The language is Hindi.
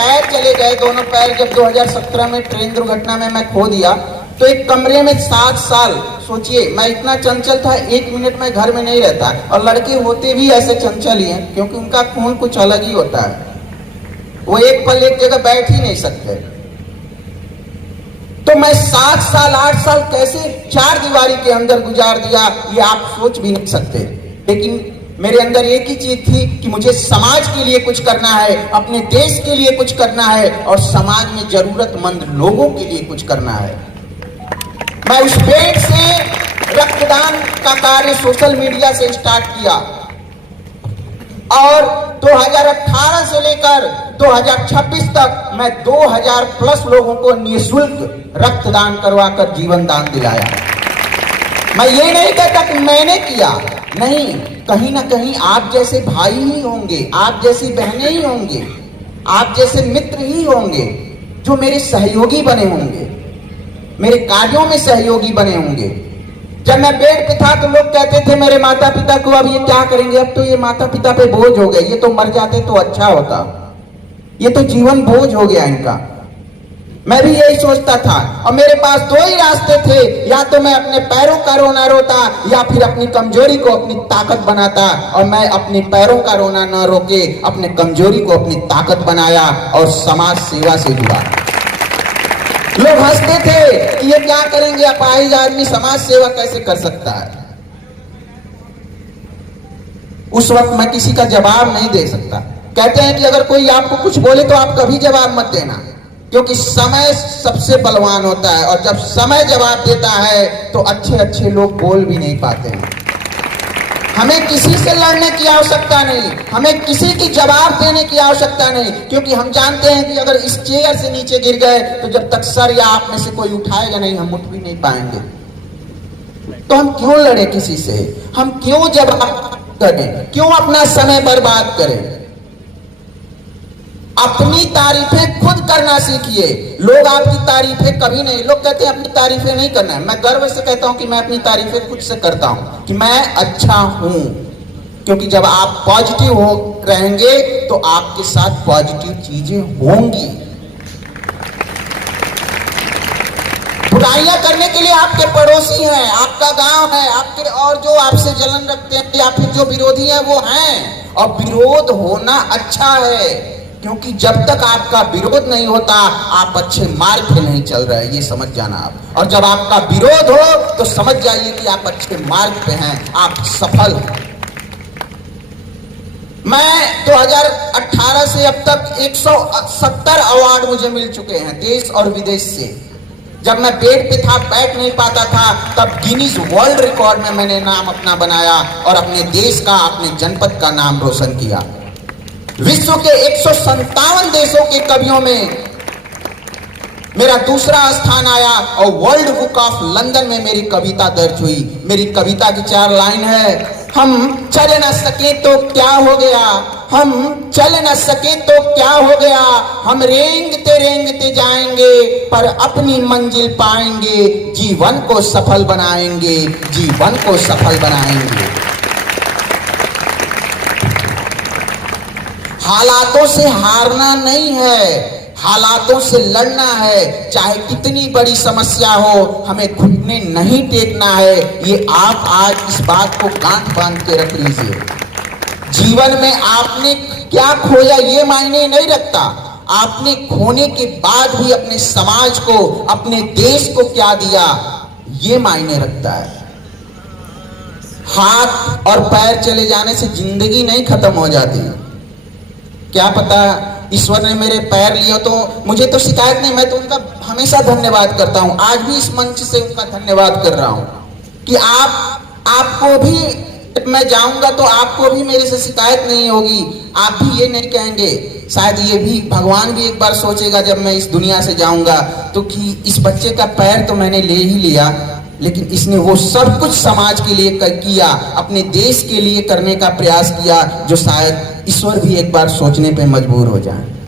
पैर चले गए, दोनों पैर जब 2017 में ट्रेन दुर्घटना में मैं खो दिया, तो एक कमरे में 7 साल, सोचिए मैं इतना चंचल था, 1 मिनट में घर में नहीं रहता। और लड़के होते भी ऐसे चंचल ही हैं, क्योंकि उनका खून कुछ अलग ही होता है, वो एक पल एक जगह बैठ ही नहीं सकते। तो मैं 7 साल 8 साल कैसे 4 दीवारी के अंदर गुजार दिया, ये आप सोच भी नहीं सकते। लेकिन मेरे अंदर एक ही चीज थी कि मुझे समाज के लिए कुछ करना है, अपने देश के लिए कुछ करना है, और समाज में जरूरतमंद लोगों के लिए कुछ करना है। मैं उस बेड से रक्तदान का कार्य सोशल मीडिया से स्टार्ट किया, और 2018 से लेकर 2026 तक मैं 2000 प्लस लोगों को निःशुल्क रक्तदान करवाकर जीवन दान दिलाया। मैं ये नहीं कहता कि मैंने किया, नहीं, कहीं ना कहीं आप जैसे भाई ही होंगे, आप जैसी बहनें ही होंगे, आप जैसे मित्र ही होंगे जो मेरे सहयोगी बने होंगे, मेरे कार्यों में सहयोगी बने होंगे। जब मैं बेड पे था तो लोग कहते थे मेरे माता पिता को, अब ये क्या करेंगे, अब तो ये माता पिता पे बोझ हो गए, ये तो मर जाते तो अच्छा होता, ये तो जीवन बोझ हो गया इनका। मैं भी यही सोचता था, और मेरे पास 2 ही रास्ते थे, या तो मैं अपने पैरों का रोना रोता, या फिर अपनी कमजोरी को अपनी ताकत बनाता। और मैं अपने पैरों का रोना न रोके अपने कमजोरी को अपनी ताकत बनाया और समाज सेवा से जुड़ा। लोग हंसते थे कि ये क्या करेंगे, अपाहिज आदमी समाज सेवा कैसे कर सकता है। उस वक्त मैं किसी का जवाब नहीं दे सकता। कहते हैं कि अगर कोई आपको कुछ बोले तो आप कभी जवाब मत देना, क्योंकि समय सबसे बलवान होता है, और जब समय जवाब देता है तो अच्छे अच्छे लोग बोल भी नहीं पाते हैं। हमें किसी से लड़ने की आवश्यकता नहीं, हमें किसी की जवाब देने की आवश्यकता नहीं, क्योंकि हम जानते हैं कि अगर इस चेयर से नीचे गिर गए तो जब तक सर या आप में से कोई उठाएगा नहीं, हम उठ भी नहीं पाएंगे। तो हम क्यों लड़े किसी से, हम क्यों जवाब करें, क्यों अपना समय बर्बाद करें। अपनी तारीफें खुद करना सीखिए, लोग आपकी तारीफें कभी नहीं। लोग कहते हैं अपनी तारीफें नहीं करना है, मैं गर्व से कहता हूं कि मैं अपनी तारीफें खुद से करता हूं कि मैं अच्छा हूं, क्योंकि जब आप पॉजिटिव हो रहेंगे तो आपके साथ पॉजिटिव चीजें होंगी। बुराइयां करने के लिए आपके पड़ोसी हैं, आपका गांव है, आपके और जो आपसे जलन रखते हैं या फिर जो विरोधी हैं वो हैं। और विरोध होना अच्छा है, क्योंकि जब तक आपका विरोध नहीं होता आप अच्छे मार्ग पे नहीं चल रहे, ये समझ जाना आप। और जब आपका विरोध हो तो समझ जाइए कि आप अच्छे मार्ग पे हैं, आप सफल हैं। मैं 2018 से अब तक 170 अवार्ड मुझे मिल चुके हैं देश और विदेश से। जब मैं बेड पे था, बैठ नहीं पाता था, तब गिनीज वर्ल्ड रिकॉर्ड में मैंने नाम अपना बनाया और अपने देश का, अपने जनपद का नाम रोशन किया। विश्व के 157 देशों के कवियों में मेरा दूसरा स्थान आया, और वर्ल्ड बुक ऑफ लंदन में मेरी कविता दर्ज हुई। मेरी कविता की 4 लाइन है, हम चल न सके तो क्या हो गया, हम चल न सके तो क्या हो गया, हम रेंगते रेंगते जाएंगे पर अपनी मंजिल पाएंगे, जीवन को सफल बनाएंगे, जीवन को सफल बनाएंगे। हालातों से हारना नहीं है, हालातों से लड़ना है। चाहे कितनी बड़ी समस्या हो, हमें घुटने नहीं टेकना है। ये आप आज इस बात को गांठ बांध के रख लीजिए। जीवन में आपने क्या खोया ये मायने नहीं रखता, आपने खोने के बाद भी अपने समाज को, अपने देश को क्या दिया ये मायने रखता है। हाथ और पैर चले जाने से जिंदगी नहीं खत्म हो जाती। क्या पता ईश्वर ने मेरे पैर लिया तो मुझे तो शिकायत नहीं, मैं तो उनका हमेशा धन्यवाद करता हूं। आज भी इस मंच से उनका धन्यवाद कर रहा हूं कि आपको भी, मैं जाऊंगा तो आपको भी मेरे से शिकायत नहीं होगी, आप भी ये नहीं कहेंगे। शायद ये भी भगवान भी एक बार सोचेगा जब मैं इस दुनिया से जाऊंगा तो कि इस बच्चे का पैर तो मैंने ले ही लिया, लेकिन इसने वो सब कुछ समाज के लिए किया, अपने देश के लिए करने का प्रयास किया, जो शायद ईश्वर भी एक बार सोचने पे मजबूर हो जाए।